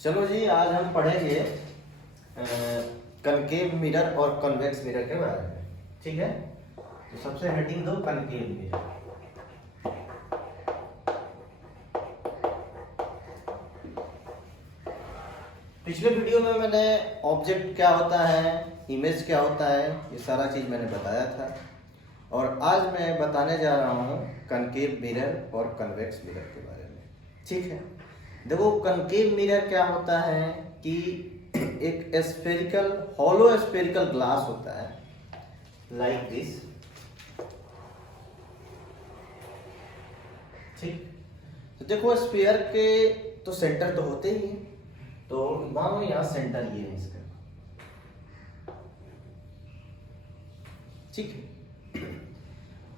चलो जी, आज हम पढ़ेंगे कनकेव मिरर और कन्वेक्स मिरर के बारे में। ठीक है, तो सबसे हेडिंग दो कनकेव मिरर। पिछले वीडियो में मैंने ऑब्जेक्ट क्या होता है, इमेज क्या होता है, ये सारा चीज मैंने बताया था। और आज मैं बताने जा रहा हूँ कनकेव मिरर और कन्वेक्स मिरर के बारे में। ठीक है, देखो कनकेव मिरर क्या होता है कि एक स्फेरिकल हॉलो स्फेरिकल ग्लास होता है लाइक दिस। ठीक, तो देखो स्फीयर के तो सेंटर तो होते ही हैं, तो मानो यहाँ सेंटर ये है इसका। ठीक है,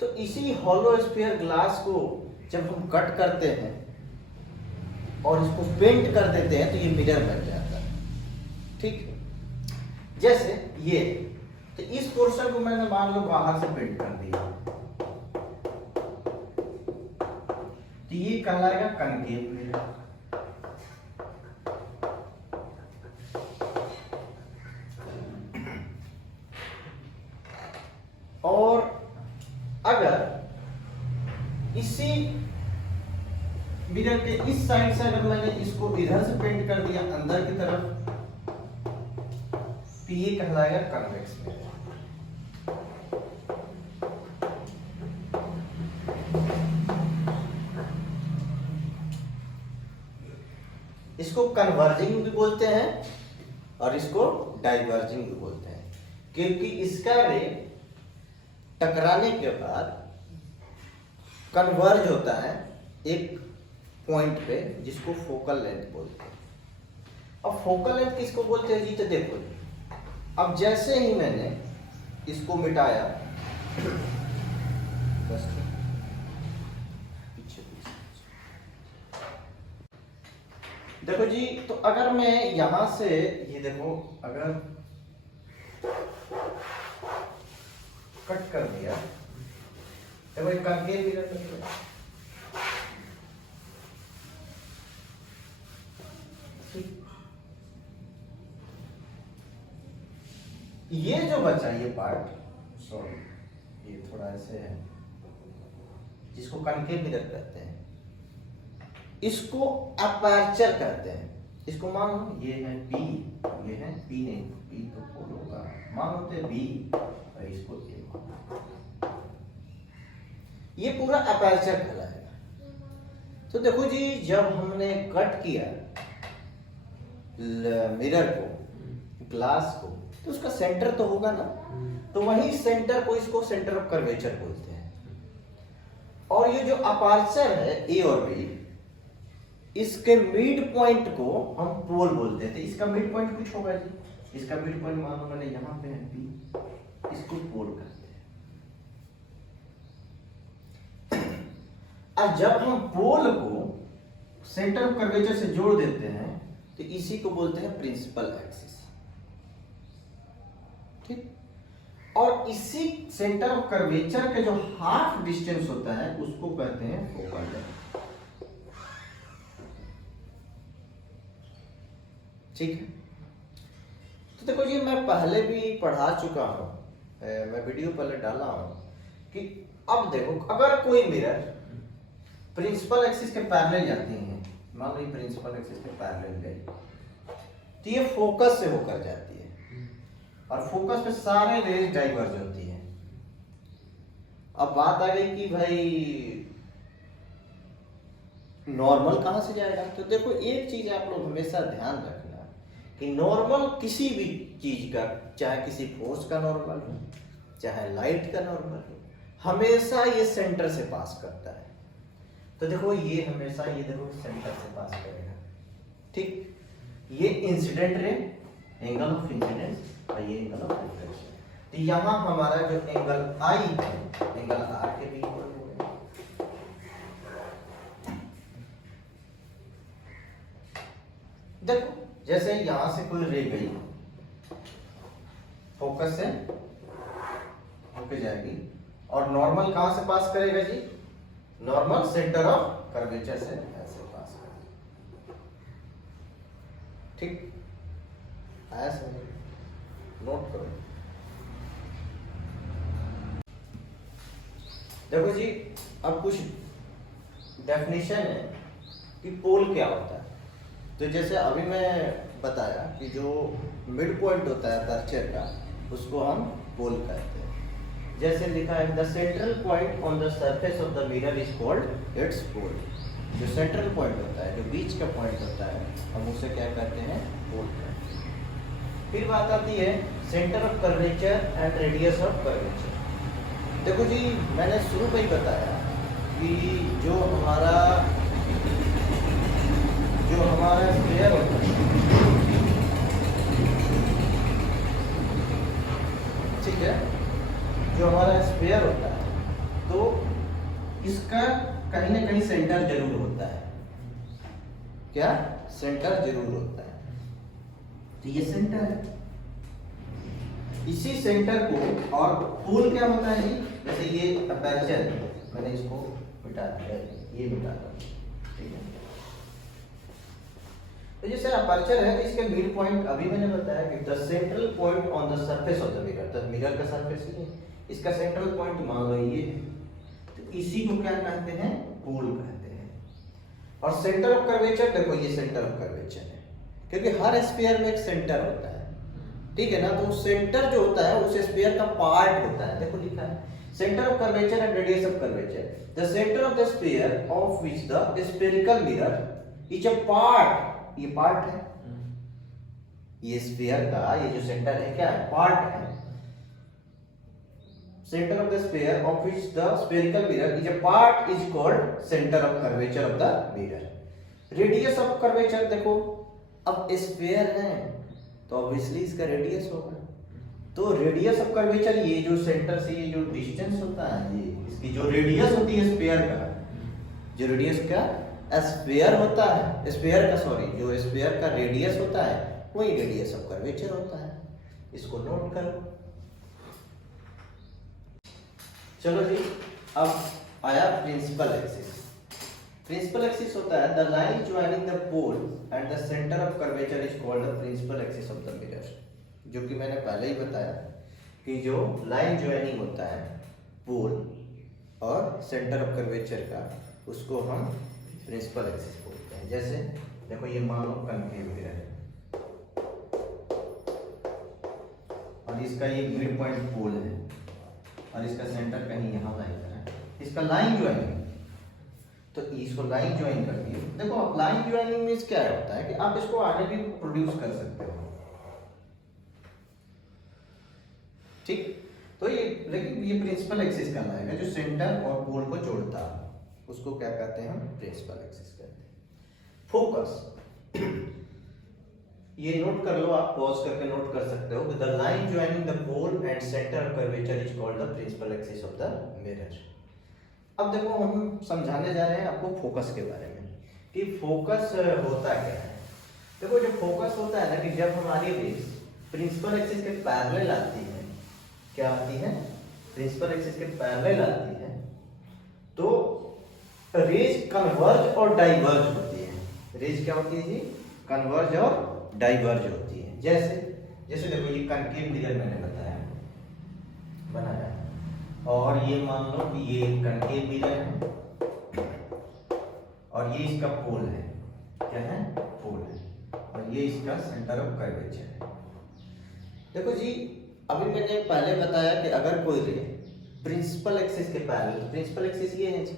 तो इसी हॉलो स्फीयर ग्लास को जब हम कट करते हैं और इसको पेंट कर देते हैं तो ये मिरर बन जाता है। ठीक, जैसे ये, तो इस पोर्शन को मैंने मान लो बाहर से पेंट कर दिया, तो ये कहलाएगा कनकेव मिरर। और अगर इसी मिरर के इस साइड से अगर मैंने इसको इधर से पेंट कर दिया अंदर की तरफ, तो ये कहलाएगा कन्वेक्स मिरर। इसको कन्वर्जिंग भी बोलते हैं और इसको डाइवर्जिंग भी बोलते हैं, क्योंकि इसका रे टकराने के बाद कन्वर्ज होता है एक पॉइंट पे, जिसको फोकल लेंथ बोलते हैं। अब फोकल लेंथ किसको बोलते हैं जी? तो देखो, अब जैसे ही मैंने इसको मिटाया, बस पीछे देखो जी, तो अगर मैं यहां से ये देखो, अगर कट कर दिया, देखो एक कनकेव मिरर बन गया। ये जो बचा ये पार्ट, सॉरी ये थोड़ा ऐसे है, जिसको कनकेव मिरर कहते हैं, इसको अपर्चर कहते हैं। इसको मानो ये है बी, ये है बी, नहीं बी तो फोल होगा, मान होते हैं बी और इसको ए मानो, ये पूरा अपर्चर कहलाएगा। तो देखो जी, जब हमने कट किया मिरर को, ग्लास को, तो उसका सेंटर तो होगा ना, तो वही सेंटर को इसको सेंटर ऑफ कर्वेचर बोलते हैं। और ये जो अपर्चर है ए और बी, इसके मिड पॉइंट को हम पोल बोलते हैं। तो इसका मिड पॉइंट कुछ होगा जी, इसका मिड पॉइंट मानो मैंने यहां पे है बी, इसको पोल कहते हैं। और जब हम पोल को सेंटर ऑफ कर्वेचर से जोड़ देते हैं तो इसी को बोलते हैं प्रिंसिपल एक्सिस। ठीक, और इसी सेंटर ऑफ कर्वेचर के जो हाफ डिस्टेंस होता है उसको कहते हैं फोकल लेंथ। ठीक है, तो देखो जी, मैं पहले भी पढ़ा चुका हूं, मैं वीडियो पहले डाला हूं कि अब देखो, अगर कोई मिरर प्रिंसिपल एक्सिस के पैरेलल जाती है, मान लो प्रिंसिपल एक्सिस के पैरेलल गई, तो ये फोकस से होकर जाती है और फोकस पे सारे रेज डाइवर्ज होती है। अब बात आ गई कि भाई नॉर्मल कहां से जाएगा? तो देखो, एक चीज आप लोग हमेशा ध्यान रखना कि नॉर्मल किसी भी चीज का, चाहे किसी फोर्स का नॉर्मल हो, चाहे लाइट का नॉर्मल हो, हमेशा ये सेंटर से पास करता है। तो देखो ये हमेशा, ये देखो सेंटर से पास करेगा। ठीक, ये incident ray, angle of incidence, और ये एंगल ऑफ रिफ्लेक्शन। तो यहां हमारा जो एंगल आई है, एंगल आर के भी इक्वल होगा। देखो, जैसे यहां से कोई रे गई, फोकस से होके जाएगी, और नॉर्मल कहां से पास करेगा जी? नॉर्मल सेंटर ऑफ कर्वेचर से ऐसे पास करेगा। ठीक, आया समझ, नोट करो। देखो जी, अब कुछ डेफिनेशन है कि पोल क्या होता है। तो जैसे अभी मैं बताया कि जो मिड पॉइंट होता है अपर्चर का, उसको हम पोल कहते हैं। जैसे लिखा है the central point on the surface of the mirror is called its pole. जो सेंट्रल पॉइंट होता है, जो बीच का पॉइंट होता है, हम उसे क्या कहते हैं, पोल कहते हैं। फिर बात आती है centre of curvature and radius of curvature. देखो जी, मैंने शुरू में ही बताया कि जो हमारा स्फीयर होता है, ठीक है, जो हमारा स्फीयर होता है, तो इसका कहीं ना कहीं सेंटर जरूर होता है। क्या सेंटर जरूर होता है। तो ये सेंटर है, इसी सेंटर को, और पोल क्या होता है जी, जैसे ये अपर्चर, मैंने इसको मिटा दिया, ये मिटा दिया, ठीक है। तो जैसे अपर्चर है, तो इसके मिड पॉइंट अभी मैंने बताया कि the central point on the surface of the mirror, तो मिरर का सरफेस ही है, इसका सेंट्रल पॉइंट मान लो ये है, तो इसी को क्या कहते हैं, पोल कहते हैं। और सेंटर ऑफ कर्वेचर, देखो ये सेंटर ऑफ कर्वेचर है, क्योंकि हर स्फीयर में एक सेंटर होता है, ठीक है ना। तो सेंटर जो होता है उस स्फीयर का पार्ट होता है। देखो लिखा है centre of curvature and radius of curvature, the centre of the sphere of which the spherical mirror is a part. ये पार्ट है, ये स्फीयर का ये जो सेंटर है क्या है, पार्ट है। Centre of the sphere of which the spherical mirror is a part is called centre of curvature of the mirror. Radius of curvature, देखो अब स्फीयर है तो ऑब्वियसली इसका रेडियस होगा, तो रेडियस ऑफ कर्वेचर, ये जो सेंटर से ये जो डिस्टेंस होता है, ये इसकी जो रेडियस होती है स्फीयर का, जो रेडियस का स्फीयर होता है, स्फीयर का सॉरी, जो स्फीयर का रेडियस होता है वही रेडियस ऑफ कर्वेचर होता है। इसको नोट करो। चलो जी, अब आया प्रिंसिपल एक्सिस। प्रिंसिपल एक्सिस होता है the line joining the pole and the centre of curvature is called the principal axis of the mirror. जो कि मैंने पहले ही बताया कि जो लाइन ज्वाइनिंग होता है पोल और सेंटर ऑफ कर्वेचर का, उसको हम प्रिंसिपल एक्सिस बोलते हैं। जैसे देखो ये मान लो कनकेव मिरर है और इसका ये मिड पॉइंट पोल है और इसका सेंटर कहीं यहाँ लाइन कर है, इसका लाइन ज्वाइनिंग, तो इसको लाइन ज्वाइन कर दिए। देखो अब लाइन ज्वाइनिंग मींस क्या होता है कि आप इसको आगे भी प्रोड्यूस कर सकते हो, ठीक। तो ये लेकिन ये प्रिंसिपल एक्सिस कहलाएगा, जो सेंटर और पोल को जोड़ता है, उसको क्या कहते हैं, हम प्रिंसिपल एक्सिस कहते हैं। फोकस, ये नोट कर लो, आप पॉज करके नोट कर सकते हो, the line joining the pole and centre of curvature is called the principal axis of the mirror. अब देखो हम समझाने जा रहे हैं आपको फोकस के बारे में कि फोकस होता क्या है। देखो जो फोकस होता है ना, कि जब हमारी रेज प्रिंसिपल एक्सिस के पैरेलल आती है, क्या आती है, प्रिंसिपल एक्सिस के पैरेलल आती है, तो रेज कन्वर्ज और डाइवर्ज होती है। रेज क्या होती है जी, कन्वर्ज और डाइवर्ज होती है। जैसे जैसे देखो ये कनकेव मिरर मैंने बनाया और ये मान लो कि ये कनकेव मिरर है और ये इसका पोल है, क्या है, पोल है, और ये इसका सेंटर ऑफ कर्वेचर है। देखो जी, अभी मैंने पहले बताया कि अगर कोई रे प्रिंसिपल एक्सिस के पैरेलल, प्रिंसिपल एक्सिस ये है जी,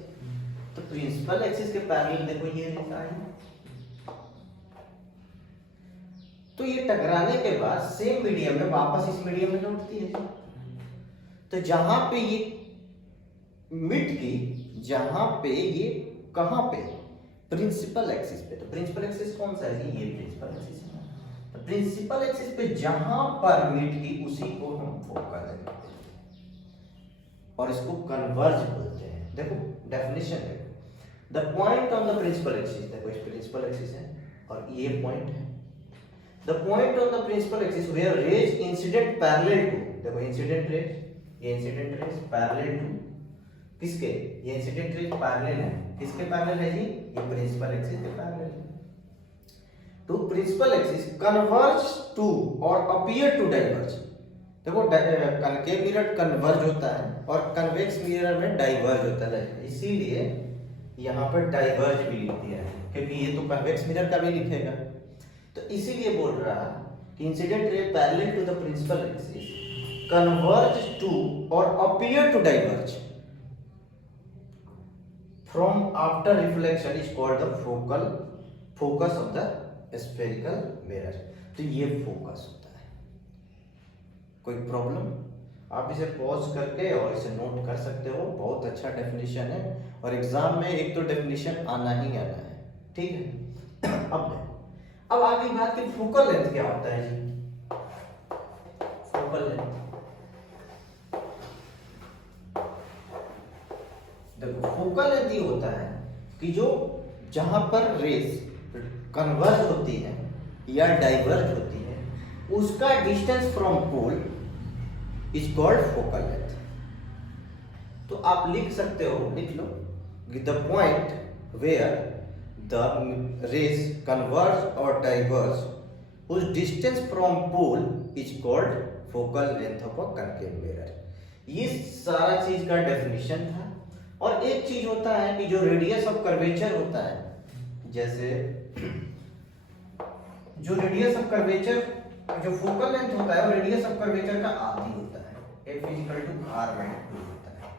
तो प्रिंसिपल एक्सिस के पैरेलल देखो ये रेखा है, तो ये टकराने के बाद सेम मीडियम में वापस इस मीडियम में लौटती है। तो जहां पे ये मिड की, जहां पे ये कहां पे, प्रिंसिपल एक्सिस पे, तो प्रिंसिपल एक्सिस कौन सा है, ये प्रिंसिपल एक्सिस है। तो प्रिंसिपल एक्सिस पे जहां पर मिड की, उसी को हम फोकस कहते हैं और इसको कन्वर्ज बोलते हैं। देखो डेफिनेशन देखो, the point on the principal axis, देखो इस प्रिंसिपल एक्सिस है और ये पॉइंट है, the point on the principal axis where rays incident parallel to, देखो इंसिडेंट रेज, ये इंसिडेंट रेज पैरेलल टू किसके, ये इंसिडेंट रेज पैरेलल है, किसके पैरेलल है जी, ये प्रिंसिपल एक्सिस के पैरेलल है। To principal axis converge to और अपीयर टू डाइवर्ज। देखो कनकेव मिरर कन्वर्ज होता है और कन्वेक्स मिरर में डाइवर्ज होता है, इसीलिए यहाँ पर डाइवर्ज भी लिख दिया है, क्योंकि ये तो कन्वेक्स मिरर का भी लिखेगा। तो इसीलिए बोल रहा कि incident ray parallel to the principal axis converge to और appear to diverge from after reflection is called the focus of the spherical mirror. तो ये फोकस होता है। कोई प्रॉब्लम? आप इसे पॉज करके और इसे नोट कर सकते हो, बहुत अच्छा डेफिनेशन है और एग्जाम में एक तो डेफिनेशन आना ही आना है, ठीक है। अब आगे बात की फोकल लेंथ क्या होता है जी? फोकल लेंथ, देखो फोकल लेंथ ये होता है कि जो जहां पर रेस कन्वर्ज होती है या डाइवर्ज होती है उसका distance from pole is called focal length. तो आप लिख सकते हो, लिख लो, the point where the rays converge और डाइवर्ज उस distance from pole is called focal length of a concave mirror. ये सारा चीज का डेफिनेशन था। और एक चीज होता है कि जो रेडियस ऑफ कर्वेचर होता है, जैसे जो रेडियस ऑफ कर्वेचर, जो फोकल लेंथ होता है वो रेडियस ऑफ कर्वेचर का आधी होता है, F = R/2 होता है।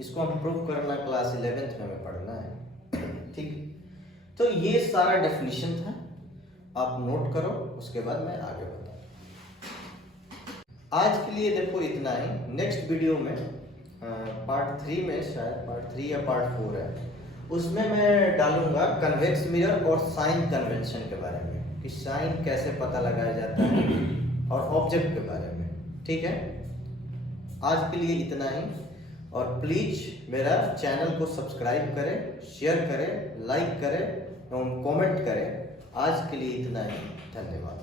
इसको हम प्रूव करना क्लास 11th में हमें पढ़ना है, ठीक। तो ये सारा डेफिनेशन था, आप नोट करो, उसके बाद मैं आगे बताऊं। आज के लिए देखो इतना ही। नेक्स्ट वीडियो में पार्ट 3 में, शायद पार्ट 3 या पार्ट 4 है, उसमें मैं डालूंगा कन्वेक्स मिरर और साइन कन्वेंशन के बारे में, कि साइन कैसे पता लगाया जाता है और ऑब्जेक्ट के बारे में, ठीक है। आज के लिए इतना ही, और प्लीज मेरा चैनल को सब्सक्राइब करें, शेयर करें, लाइक करें और कमेंट करें। आज के लिए इतना ही, धन्यवाद।